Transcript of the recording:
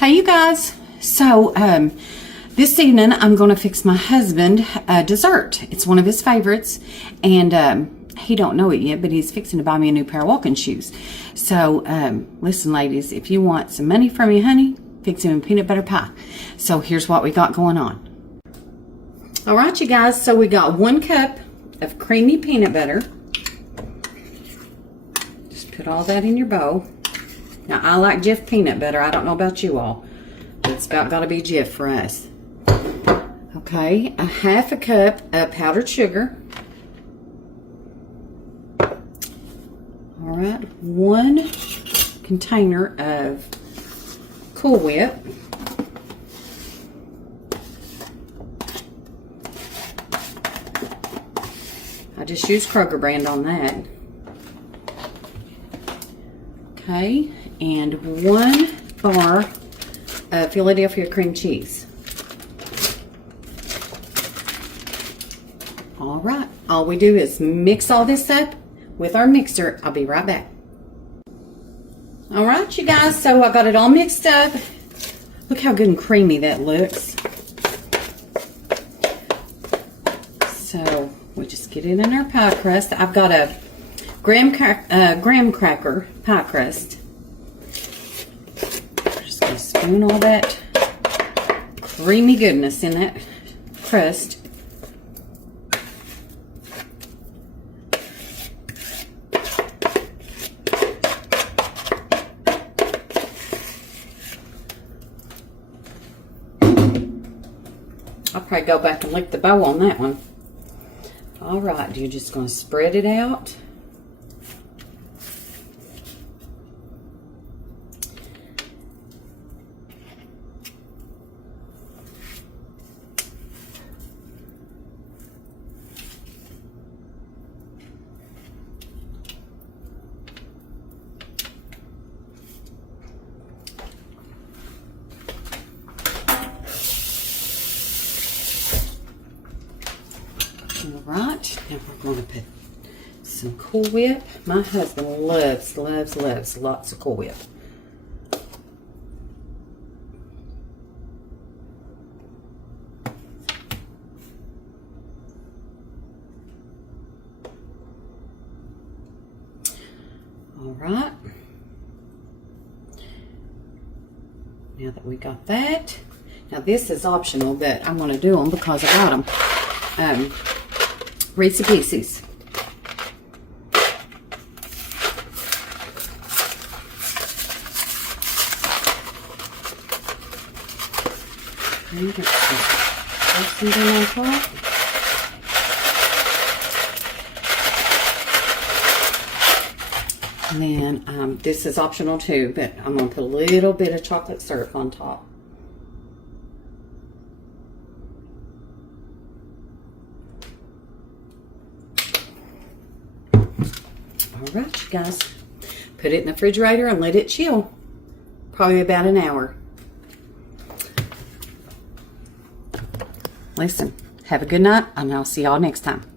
Hey you guys, so this evening I'm going to fix my husband a dessert. It's one of his favorites, and he don't know it yet, but he's fixing to buy me a new pair of walking shoes. So listen ladies, if you want some money from me, honey, fix him a peanut butter pie. So here's what we got going on. Alright you guys, so we got 1 cup of creamy peanut butter. Just put all that in your bowl. Now, I like Jif peanut butter. I don't know about you all. It's about got to be Jif for us. Okay, a 1/2 cup of powdered sugar. All right, 1 container of Cool Whip. I just use Kroger brand on that. Okay, and 1 bar of Philadelphia cream cheese. All right, all we do is mix all this up with our mixer. I'll be right back. All right, you guys, so I got it all mixed up. Look how good and creamy that looks. So we just get it in our pie crust. I've got a graham cracker pie crust. We're just going to spoon all that creamy goodness in that crust. I'll probably go back and lick the bowl on that one. All right, you're just going to spread it out. Alright, now we're going to put some Cool Whip. My husband loves lots of Cool Whip. Alright. Now that we got that, now this is optional, but I'm going to do them because I got them. Reese's Pieces. And get some frosting on top. And then this is optional too, but I'm going to put a little bit of chocolate syrup on top. Alright, you guys, put it in the refrigerator and let it chill. Probably about an hour. Listen, have a good night, and I'll see y'all next time.